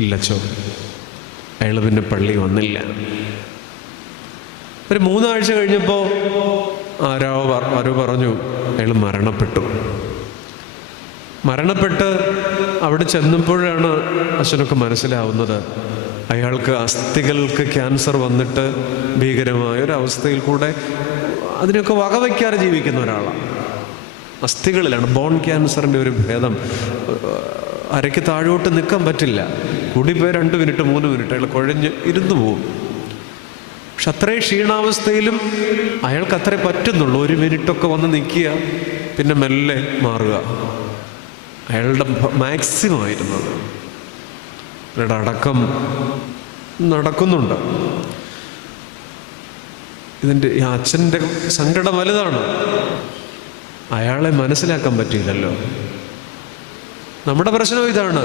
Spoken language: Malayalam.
ഇല്ലച്ചോ. അയാൾ പിന്നെ പള്ളി വന്നില്ല. ഒരു 3 ആഴ്ച കഴിഞ്ഞപ്പോൾ ആരോ പറഞ്ഞു അയാൾ മരണപ്പെട്ട് അവിടെ ചെന്നപ്പോഴാണ് അച്ഛനൊക്കെ മനസ്സിലാവുന്നത് അയാൾക്ക് അസ്ഥികൾക്ക് ക്യാൻസർ വന്നിട്ട് ഭീകരമായ ഒരു അവസ്ഥയിൽ കൂടെ അതിനൊക്കെ വകവയ്ക്കാതെ ജീവിക്കുന്ന ഒരാളാണ്. അസ്ഥികളിലാണ് ബോൺ ക്യാൻസറിൻ്റെ ഒരു ഭേദം. അരയ്ക്ക് താഴോട്ട് നിൽക്കാൻ പറ്റില്ല. കൂടിപ്പോയി 2 മിനിറ്റ് 3 മിനിറ്റ് അയാൾ കുഴഞ്ഞ് ഇരുന്നു പോകും. പക്ഷെ അത്രയും ക്ഷീണാവസ്ഥയിലും അയാൾക്ക് അത്രേ പറ്റുന്നുള്ളൂ. 1 മിനിറ്റൊക്കെ വന്ന് നിൽക്കുക, പിന്നെ മെല്ലെ മാറുക. അയാളുടെ മാക്സിമം ആയിരുന്നത്. അയാളുടെ അടക്കം നടക്കുന്നുണ്ട്. ഇതിൻ്റെ ഈ അച്ഛൻ്റെ സങ്കടം വലുതാണ്. അയാളെ മനസ്സിലാക്കാൻ പറ്റിയില്ലല്ലോ. നമ്മുടെ പ്രശ്നം ഇതാണ്.